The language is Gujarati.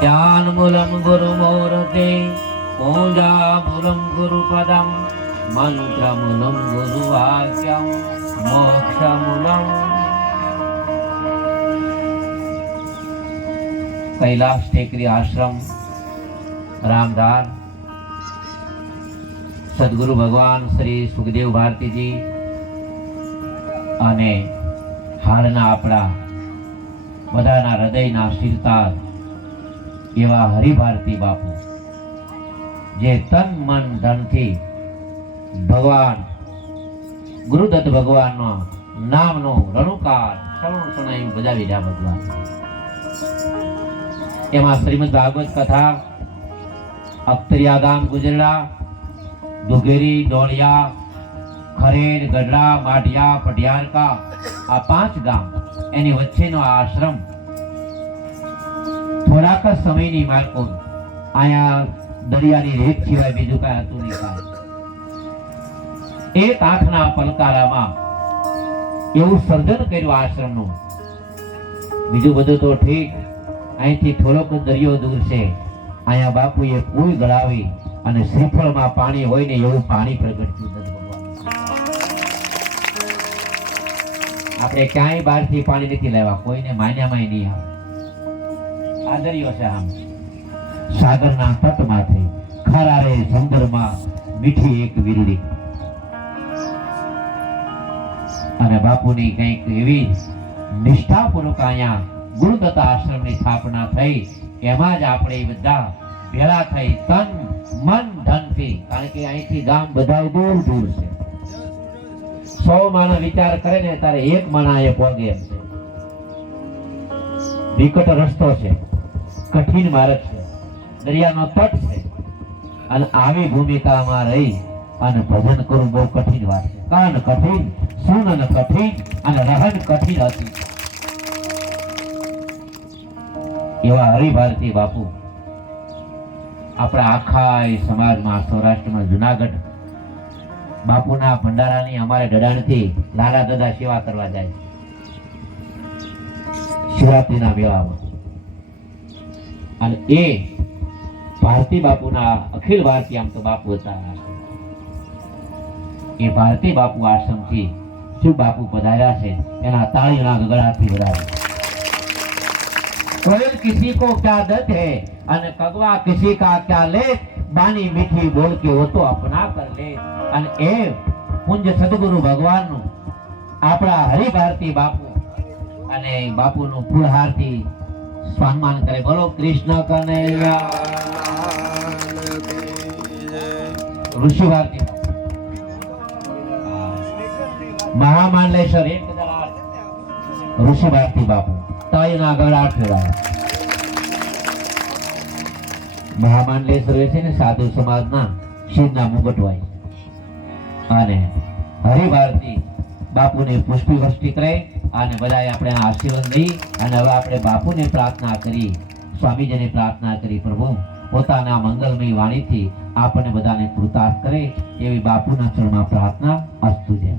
ध्यानमूलं गुरुमूर्ते पूजामूलं गुरुपदं मंत्रमूलं गुरुवाक्यं मोक्षमूलं। कैलाश टेकरी आश्रम रामधार सद्गुरु भगवान श्री सुखदेव भारती जी અને હાલના આપણા બધાના હૃદયના શીલતાર એવા હરિભારતી બાપુ જે તન મન ધનથી ભગવાન ગુરુદત્ત ભગવાનનો નામનો રણુકાર શ્રવણ સુનાયું બજાવી રહ્યા ભગવાન। એમાં શ્રીમદ ભાગવત કથા અખ્તરિયા ગામ ગુજરડા दुगेरी डोलिया खरेर गढ़ा माटिया पटियारका आ 5 गाम एनी वच्चेनो आश्रम थोड़ाक समयनी मार्को आया दरियानी रेत सिवाय बीजू कांई हतुं नहीं। कांई एक आंखना पलकारामां एवुं सर्जन कर्युं आश्रमनुं। बीजू बधुं तो ठीक, અહીંથી થોડોક દરિયો દૂર છે। અહીંયા બાપુએ કોઈ ગળાવી અને શ્રીફળમાં પાણી હોય ને એવું પાણી પ્રગટ્યું દત્ત ભગવાન। આપણે ક્યાંય બહારથી પાણી નથી લેવા, કોઈને માન્યામાં નહીં આવે। આ દરિયો છે આમ સાગરના તટમાંથી ખરારે સમુદ્રમાં મીઠી એક વીરડી અને બાપુની કંઈક એવી નિષ્ઠાપૂર્વક અહીંયા ગુરુદત્ત આશ્રમની સ્થાપના થઈ। એમાં જ આપણે બધા ભેળા થઈ તન મન ધનથી, કારણ કે અહીંથી ગામ બધા દૂર દૂર છે। 100 માણસ વિચાર કરે ને ત્યારે એક માણસ પહોંચે એમ છે। વિકટ રસ્તો છે, કઠિન માર્ગ છે, દરિયાનો તટ છે અને આવી ભૂમિકામાં રહી અને ભજન કરવું બહુ કઠિન વાત છે। કાન કઠિન, સુનન કઠિન અને રહન કઠિન હતી। એવા હરિભારતી બાપુ આપણા આખા સમાજમાં સૌરાષ્ટ્રમાં જુનાગઢ બાપુના ભંડારાની અમારે ડડાણથી લાલા દાદા સેવા કરવા જાય શિવરાત્રીના મેળામાં। અને એ ભારતી બાપુના અખિલ ભારતીય આમ તો બાપુ હતા। એ ભારતી બાપુ આશ્રમથી શિવ બાપુ પધાર્યા છે, એના તાળીના ગગડાથી વધારે। कोयल किसी को क्या दत है अने कगवा किसी का क्या ले, बानी मीठी बोल के वो तो अपना कर ले। अने ए पुंज सद्गुरु भगवान नु आपड़ा हरिभारती बापू अने बापू नु फूलहारती सम्मान करे। बोलो कृष्ण कन्हैया। ऋषि भारती महामानलेश्वर एक ऋषि भारती बापू ताईना गळाट થયા। મહામાનલેશ્વર છે ને સાધુ સમાજના શિવના મુગટ હોય અને હરિભારતી બાપુને પુષ્પી વૃષ્ટિ કરે અને બધાએ આપણે આશીર્વાદ લઈ અને હવે આપણે બાપુને પ્રાર્થના કરી, સ્વામીજીને પ્રાર્થના કરી, પ્રભુ પોતાના મંગલમય વાણીથી આપણને બધાને કૃતાર્થ કરે એવી બાપુના ચરણમાં પ્રાર્થના અસ્તુ જય।